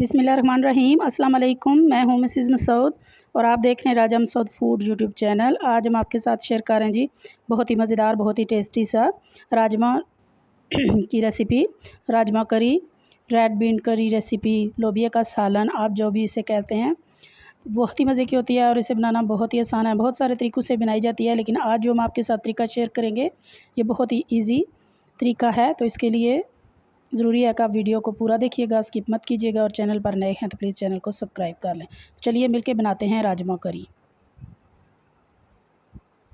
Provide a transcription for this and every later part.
बिस्मिल्लाहिर्रहमानिर्रहीम। अस्सलाम वालेकुम। मैं हूँ मिसिज़ मसूद और आप देख रहे हैं राजा मसूद फूड यूट्यूब चैनल। आज हम आपके साथ शेयर कर रहे हैं जी बहुत ही मज़ेदार, बहुत ही टेस्टी सा राजमा की रेसिपी। राजमा करी, रेड बीन करी रेसिपी, लोबिया का सालन, आप जो भी इसे कहते हैं, बहुत ही मज़े की होती है और इसे बनाना बहुत ही आसान है। बहुत सारे तरीक़ों से बनाई जाती है, लेकिन आज जो हम आपके साथ तरीका शेयर करेंगे ये बहुत ही ईजी तरीका है। तो इसके लिए ज़रूरी है कि आप वीडियो को पूरा देखिएगा, स्किप मत कीजिएगा और चैनल पर नए हैं तो प्लीज़ चैनल को सब्सक्राइब कर लें। तो चलिए मिलके बनाते हैं राजमा करी।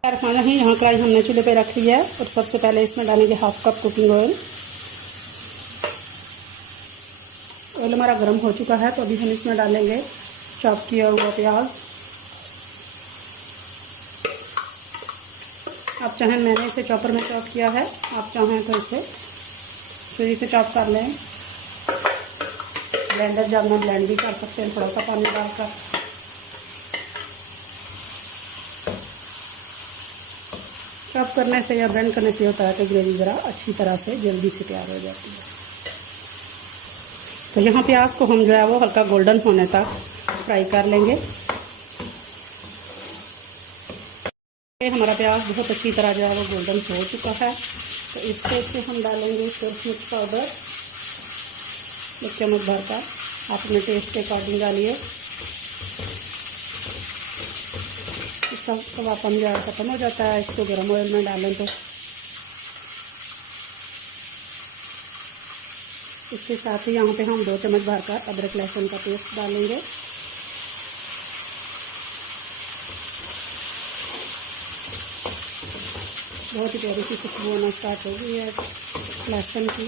खाना ही यहाँ कढ़ाई हमने चूल्हे पे रख लिया है और सबसे पहले इसमें डालेंगे half cup cooking oil. Oil हमारा गर्म हो चुका है तो अभी हम इसमें डालेंगे चॉप किया हुआ प्याज। आप चाहें, मैंने इसे चॉपर में चॉप किया है, आप चाहें तो इसे छुरी से चॉप कर लें। ब्लेंडर जब में ब्लेंड भी कर सकते हैं थोड़ा सा पानी डालकर। चॉप करने से या ब्लेंड करने से होता है कि ग्रेवी ज़रा अच्छी तरह से जल्दी से तैयार हो जाती है। तो यहाँ प्याज को हम जो है वो हल्का गोल्डन होने तक फ्राई कर लेंगे। हमारा प्याज बहुत अच्छी तरह जो है वो गोल्डन हो चुका है तो इस स्टेज पे हम डालेंगे मिर्च पाउडर 1 चम्मच भर का। आप अपने टेस्ट के अकॉर्डिंग डालिए। इसका कबापन जो है ख़त्म हो जाता है, इसको गर्म ऑयल में डालें तो। इसके साथ ही यहाँ पे हम 2 चम्मच भर का अदरक लहसुन का पेस्ट डालेंगे। बहुत ही प्यारी सी खुशबू आना स्टार्ट हो गई है लहसुन की।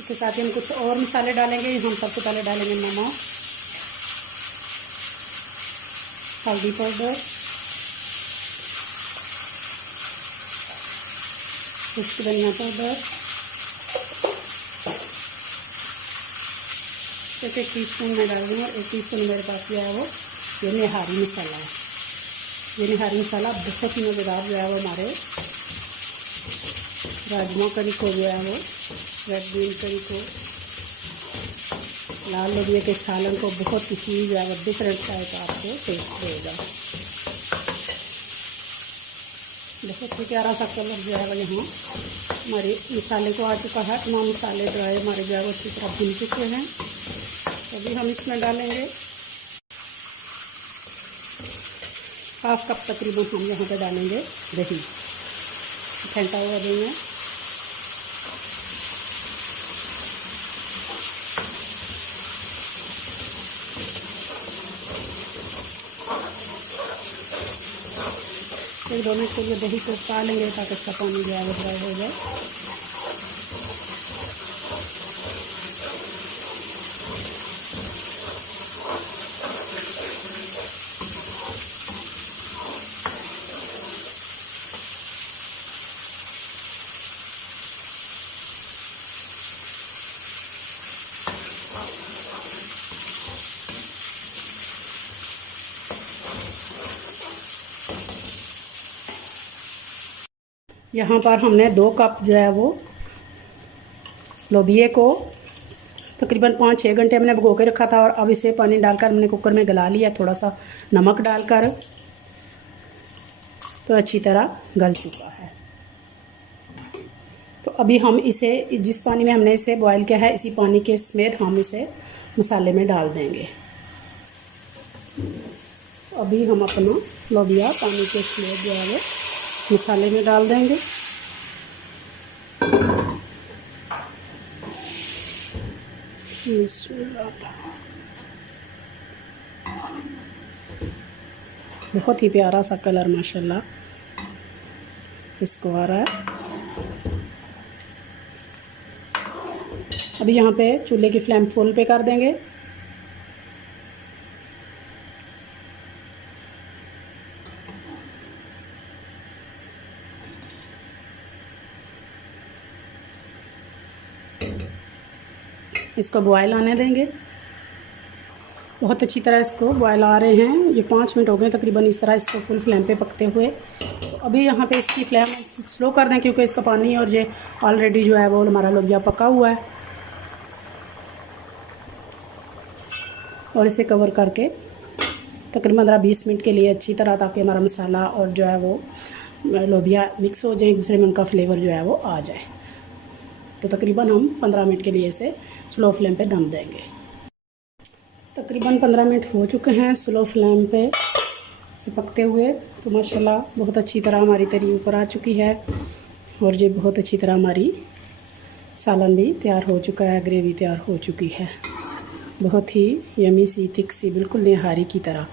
इसके साथ ही हम कुछ और मसाले डालेंगे। हम सबसे पहले डालेंगे नमक, हल्दी पाउडर, खुश्क धनिया पाउडर, 1 टीस्पून मैं डाल दूँगा। 1 टीस्पून मेरे पास जो है वो ये निहारी मसाला है। ये निहारी मसाला बहुत ही मज़ेदार जो है वो हमारे राजमा करी को जो है वो, रेड बीन करी को, लाल लोबिया के सालन को बहुत ही जो है वो डिफरेंट टाइप का आपको टेस्ट देगा। बहुत ही प्यारा सा कलर जो है वो यहाँ हमारे मसाले को आ चुका है। तमाम मसाले जो है हमारे जो है वो अच्छी तरह भून चुके हैं। अभी हम इसमें डालेंगे हाफ कप तकरीबन हम यहाँ पे डालेंगे दही, फेंटा हुआ दही है। एक 2 मिनट के लिए दही को पका लेंगे ताकि इसका पानी जो है वो ड्राई हो जाए। यहाँ पर हमने 2 कप जो है वो लोबिये को तकरीबन 5-6 घंटे हमने भिगो के रखा था और अब इसे पानी डालकर हमने कुकर में गला लिया, थोड़ा सा नमक डालकर, तो अच्छी तरह गल चुका है। तो अभी हम इसे जिस पानी में हमने इसे बॉईल किया है इसी पानी के समेत हम इसे मसाले में डाल देंगे। अभी हम अपना लोबिया पानी के समेत जो है वो मसाले में डाल देंगे। बहुत ही प्यारा सा कलर माशाल्लाह इसको आ रहा है। अभी यहाँ पे चूल्हे की फ्लेम फुल पे कर देंगे। इसको बॉयल आने देंगे। बहुत अच्छी तरह इसको बॉयल आ रहे हैं। ये 5 मिनट हो गए तकरीबन इस तरह इसको फुल फ्लेम पे पकते हुए। अभी यहाँ पे इसकी फ्लेम स्लो कर दें क्योंकि इसका पानी और ये ऑलरेडी जो है वो हमारा लोबिया पका हुआ है। और इसे कवर करके तकरीबन 15-20 मिनट के लिए अच्छी तरह, ताकि हमारा मसाला और जो है वो लोबिया मिक्स हो जाए, एक दूसरे में उनका फ्लेवर जो है वो आ जाए। तो तकरीबन हम 15 मिनट के लिए इसे स्लो फ्लेम पे दम देंगे। तकरीबन 15 मिनट हो चुके हैं स्लो फ्लेम पे से पकते हुए। तो माशाल्लाह बहुत अच्छी तरह हमारी तरी ऊपर आ चुकी है और ये बहुत अच्छी तरह हमारी सालन भी तैयार हो चुका है, ग्रेवी तैयार हो चुकी है। बहुत ही यमी सी, थिक सी, बिल्कुल निहारी की तरह,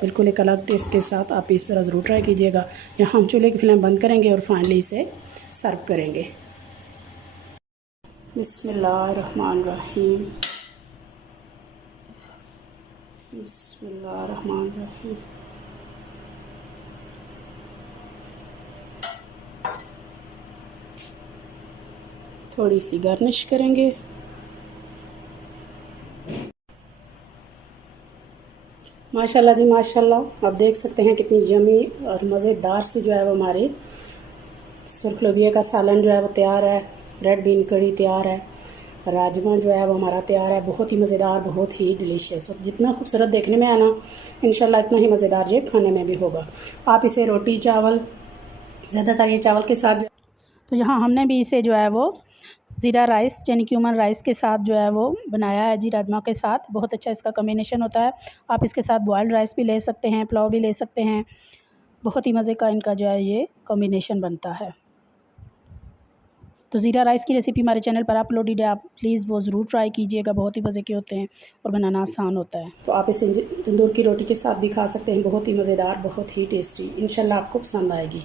बिल्कुल एक अलग टेस्ट के साथ आप इस तरह ज़रूर ट्राई कीजिएगा। यहाँ हम चूल्हे की फ्लेम बंद करेंगे और फाइनली इसे सर्व करेंगे। बिस्मिल्लाहिर्रहमानिर्रहीम, बिस्मिल्लाहिर्रहमानिर्रहीम। थोड़ी सी गार्निश करेंगे। माशाल्लाह जी माशाल्लाह, आप देख सकते हैं कितनी यमी और मज़ेदार सी जो है वो हमारे सुर्ख लोबिया का सालन जो है वो तैयार है। रेड बीन कड़ी तैयार है। राजमा जो है वो हमारा तैयार है। बहुत ही मज़ेदार, बहुत ही डिलीशियस, और जितना खूबसूरत देखने में आना इंशाल्लाह इतना ही मज़ेदार ये खाने में भी होगा। आप इसे रोटी चावल, ज़्यादातर ये चावल के साथ, तो यहाँ हमने भी इसे जो है वो ज़ीरा राइस यानी क्यूमन राइस के साथ जो है वो बनाया है जी, राजमा के साथ। बहुत अच्छा इसका कॉम्बिनेशन होता है। आप इसके साथ बॉयल्ड राइस भी ले सकते हैं, पुलाव भी ले सकते हैं। बहुत ही मज़े का इनका जो है ये कॉम्बिनेशन बनता है। तो ज़ीरा राइस की रेसिपी हमारे चैनल पर अपलोडेड है, आप प्लीज़ वो ज़रूर ट्राई कीजिएगा। बहुत ही मज़े के होते हैं और बनाना आसान होता है। तो आप इसे तंदूर की रोटी के साथ भी खा सकते हैं। बहुत ही मज़ेदार, बहुत ही टेस्टी, इंशाल्लाह आपको पसंद आएगी।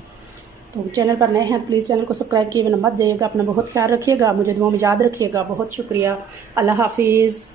तो चैनल पर नए हैं तो प्लीज़ चैनल को सब्सक्राइब किए बिना मत जाइएगा। अपना बहुत ख्याल रखिएगा, मुझे दुआ में याद रखिएगा। बहुत शुक्रिया। अल्लाह हाफिज़।